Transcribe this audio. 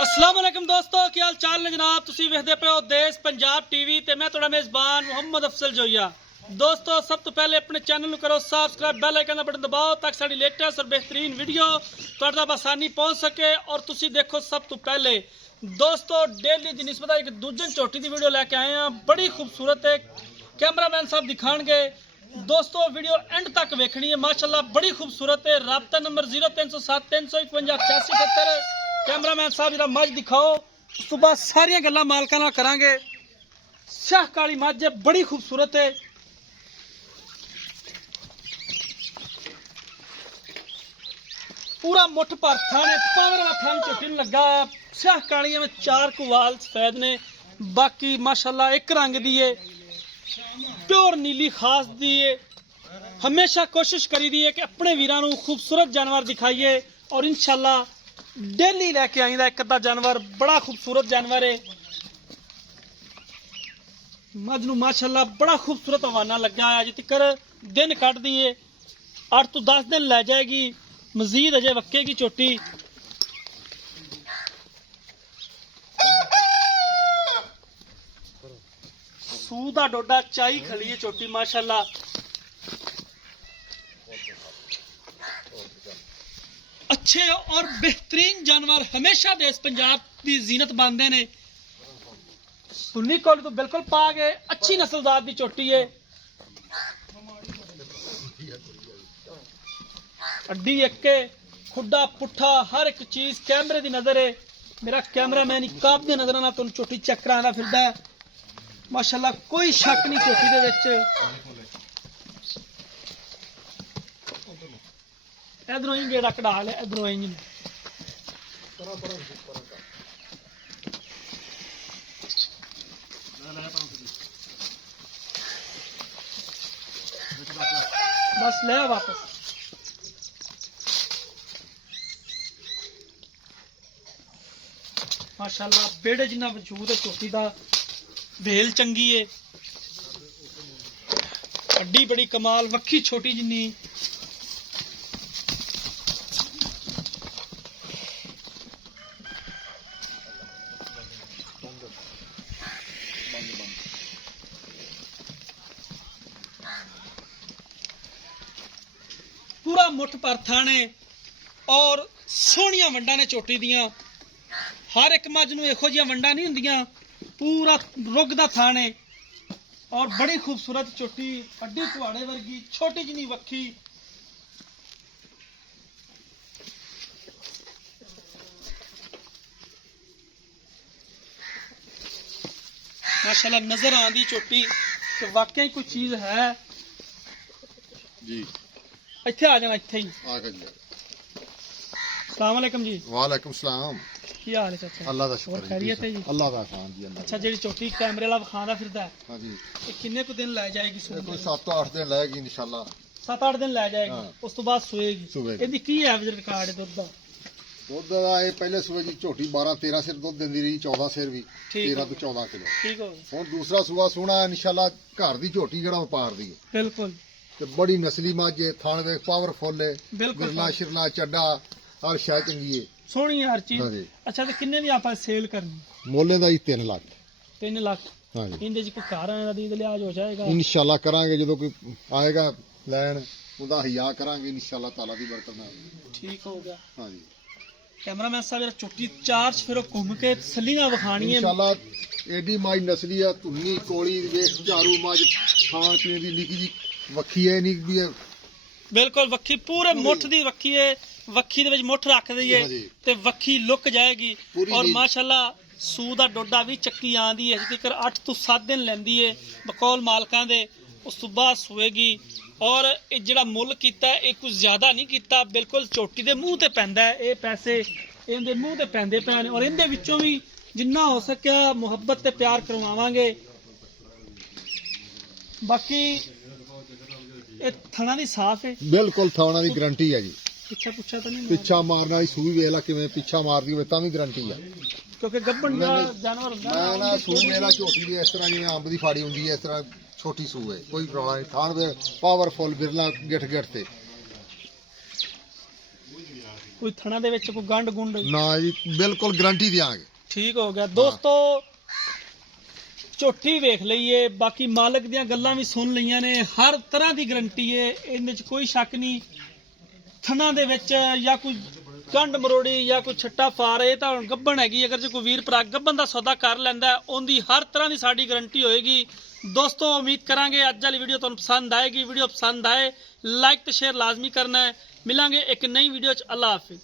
अस्सलाम वालेकुम दोस्तों, क्या हाल चाल ने जनाब। तुसी वेखदे पे हो देश पंजाब टीवी ते मैं तुहाडा मेज़बान मुहम्मद अफसल जोइया। दोस्तों सब तो पहले अपने चैनल करो सब्सक्राइब, बेल आइकन दा बटन दबाओ ताकि साडी लेटेस्ट और बेहतरीन वीडियो तुहाडे तक आसानी पहुंच सके और तुसी देखो सब तो पहले। दोस्तों डेली दी निस्बत एक दूजन चोटी दी वीडियो लेके आए हैं, बड़ी खूबसूरत है। कैमरामैन साहब दिखाएंगे। दोस्तों वीडियो एंड तक वेखनी है, माशाल्लाह बड़ी खूबसूरत है। राब्ता नंबर 0307 351 8878। कैमरामैन साहब जरा मझ दिखाओ, उस तो बाद सारिया गल्लां मालकां नाल करांगे। शाह काली मझ है, बड़ी खूबसूरत है। पूरा मुठ भर थाने पावर वाला थान चोटी नूं लगा। शाह काली में 4 कुवाल सफेद ने, बाकी माशाल्लाह एक रंग दी है, प्योर नीली खास दी है। हमेशा कोशिश करी दी है कि अपने वीरां नूं खूबसूरत जानवर दिखाइए और इंशाल्लाह डेली लैके आईदा एक अद्धा जानवर। बड़ा खूबसूरत जानवर है। मझ नूं माशाल्लाह बड़ा खूबसूरत हवाना लगा है। अजे तक दिन कट दिए 8 तो 10 दिन लै जाएगी, मजीद अजे वक्केगी चोटी। सूह दा डोडा चाई खड़ी है चोटी माशाल्लाह। अच्छे और बेहतरीन जानवर हमेशा देश पंजाब की जीनत बनते ने। सुन्नी कोली तो बिल्कुल पा गए, अच्छी नस्लदार की चोटी है। अड्डी एक्के खुड्डा पुट्ठा हर एक चीज कैमरे की नजर है। मेरा कैमरामैन काब दी नजर ना तुम चोटी चेक कराना फिरदा है। माशाल्लाह कोई शक नहीं चोटी दे विच। इधरों ही गेड़ा कढ़ा लिया, इधरों ही बस ले वापस। माशाल्लाह बेड़े जिन्ना वजूद है चोटी दा, वेल चंगी है, अड्डी बड़ी कमाल, वक्खी छोटी जिन्नी। पूरा मुठ पर थाने और सोहनिया वंडा ने चोटी दियां। हर एक मझ नूं इहो जिहियां वंडा नहीं हुंदियां, पूरा रुग दा थाने और बड़ी खूबसूरत चोटी, अड्डी कुहाड़े वर्गी, छोटी जिनी वक्खी। माशाल्लाह नजर आंदी चोटी कि वाकई कोई चीज है जी। इत्थे आ जाना, इत्थे ही आ गए। अस्सलाम वालेकुम जी। वालेकुम सलाम। की हाल है चाचा? अल्लाह दा शुक्र है, खैरियत है जी? अल्लाह दा खान जी। अच्छा जेडी चोटी कैमरे वाला विखांदा फिरदा है, हां जी, ये किन्ने को दिन लै जाएगी? कोई 7-8 दिन लगेगी इंशाल्लाह। 7-8 दिन लै जाएगी, उस तो बाद सुएगी। ਇਹਦੀ ਕੀ ਐਵਰੇਜ ਰਿਕਾਰਡ ਹੈ ਦੁੱਧ ਦਾ? ਦੁੱਧ ਦਾ ਇਹ ਪਹਿਲੇ ਸੂਏ ਦੀ ਝੋਟੀ 12-13 ਸਿਰ ਦੁੱਧ ਦਿੰਦੀ ਰਹੀ, 14 ਸਿਰ ਵੀ 13 ਤੋਂ 14 ਕਿਲੋ। ਠੀਕ ਹੋ ਗਿਆ। ਹੁਣ ਦੂਸਰਾ ਸੂਆ ਸੋਹਣਾ ਇੰਸ਼ਾਅੱਲਾ, ਘਰ ਦੀ ਝੋਟੀ ਜਿਹੜਾ ਵਪਾਰ ਦੀ ਹੈ ਬਿਲਕੁਲ। ਤੇ ਬੜੀ ਨਸਲੀ ਮੱਝ ਹੈ, ਥਣ ਵੇਖ ਪਾਵਰਫੁਲ ਹੈ, ਬਿਰਲਾ ਸ਼ਿਰਲਾ ਚੱਡਾ और शायद चंगी है, सोहनी है हर चीज। अच्छा तो किन्ने दी आपा सेल करनी? मोले दा ही 3 लाख। 3 लाख। हां जी। इंदे च कोई घर आने दा दी लिहाज हो जाएगा इंशाल्लाह, करांगे जो कोई आएगा लैन उदा हिया करांगे इंशाल्लाह ताला दी बरकत नाल। ठीक होगा। हां जी। कैमरामैन साहब जरा चोटी चार्ज फिर घूम के तसल्ली नाल विखानी है इंशाल्लाह। एडी माई नस्ली है, धुन्नी कोली वेख, झारू मझ, खान पीने दी निकी जी वक्खी है, निक भी है बिल्कुल वक्खी, पूरे मुठ दी वक्खी है। वक्खी दे विच मुठ रख दईए ते वक्खी लुक जाएगी। और माशाल्लाह सूह दा डोडा भी चक्की आंदी है, जिक्र 8 तो 7 दिन लैंदी है बकौल मालकां दे। उस तो बाद सुएगी और ये जिहड़ा मुल कीता है कुछ ज्यादा नहीं कीता, बिल्कुल चोटी दे मूंह ते पैंदा है। ये पैसे इहदे मूंह ते पैंदे पैण और इहदे विचों भी जिन्ना हो सकिया मुहब्बत ते प्यार करवावांगे। बाकी ये थणा दी साफ है, बिल्कुल थणा दी गारंटी है जी। पिछा पुछा तो नहीं, पिछा मारना ही सूई वेख ला किवें पिछा मारदी होवे तां भी गारंटी है, क्योंकि गब्बन दा जानवर हुंदा ना सूई वेख ला झोटी दी इस तरह जिवें अंब दी फाड़ी हुंदी है, इस तरह छोटी सूई है, कोई रौला नहीं। थान पावरफुल बिरला गिठ गिठ ते ਕੋਈ ਥਣਾ ਦੇ ਵਿੱਚ ਕੋਈ ਗੰਢ ਗੁੰਡ ਨਾ ਜੀ ਬਿਲਕੁਲ ਗਾਰੰਟੀ ਦਿਆਂਗੇ। ਠੀਕ ਹੋ ਗਿਆ ਦੋਸਤੋ, ਝੋਟੀ ਵੇਖ ਲਈਏ, ਬਾਕੀ ਮਾਲਕ ਦੀਆਂ ਗੱਲਾਂ ਵੀ ਸੁਣ ਲਈਆਂ ਨੇ, ਹਰ ਤਰ੍ਹਾਂ ਦੀ ਗਰੰਟੀ ਹੈ, ਇਹਦੇ 'ਚ ਕੋਈ ਸ਼ੱਕ ਨਹੀਂ। ਥਣਾ ਦੇ ਵਿੱਚ ਜਾਂ ਕੋਈ ਗੰਢ ਮਰੋੜੀ ਜਾਂ ਕੋਈ ਛੱਟਾ ਫਾਰ, ਇਹ ਤਾਂ ਹੁਣ ਗੱਭਣ ਹੈਗੀ। ਅਗਰ ਜੇ ਕੋਈ ਵੀਰ ਭਰਾ ਗੱਭਣ ਦਾ ਸੌਦਾ ਕਰ ਲੈਂਦਾ, ਉਹਦੀ ਹਰ ਤਰ੍ਹਾਂ ਦੀ ਸਾਡੀ ਗਰੰਟੀ ਹੋਏਗੀ। ਦੋਸਤੋ ਉਮੀਦ ਕਰਾਂਗੇ ਅੱਜ ਵਾਲੀ ਵੀਡੀਓ ਤੁਹਾਨੂੰ ਪਸੰਦ ਆਏਗੀ। ਵੀਡੀਓ ਪਸੰਦ ਆਏ ਲਾਈਕ ਤੇ ਸ਼ੇਅਰ ਲਾਜ਼ਮੀ ਕਰਨਾ ਹੈ। ਮਿਲਾਂਗੇ ਇੱਕ ਨਈ ਵੀਡੀਓ 'ਚ। ਅੱਲਾ ਹਾਫਿਜ਼।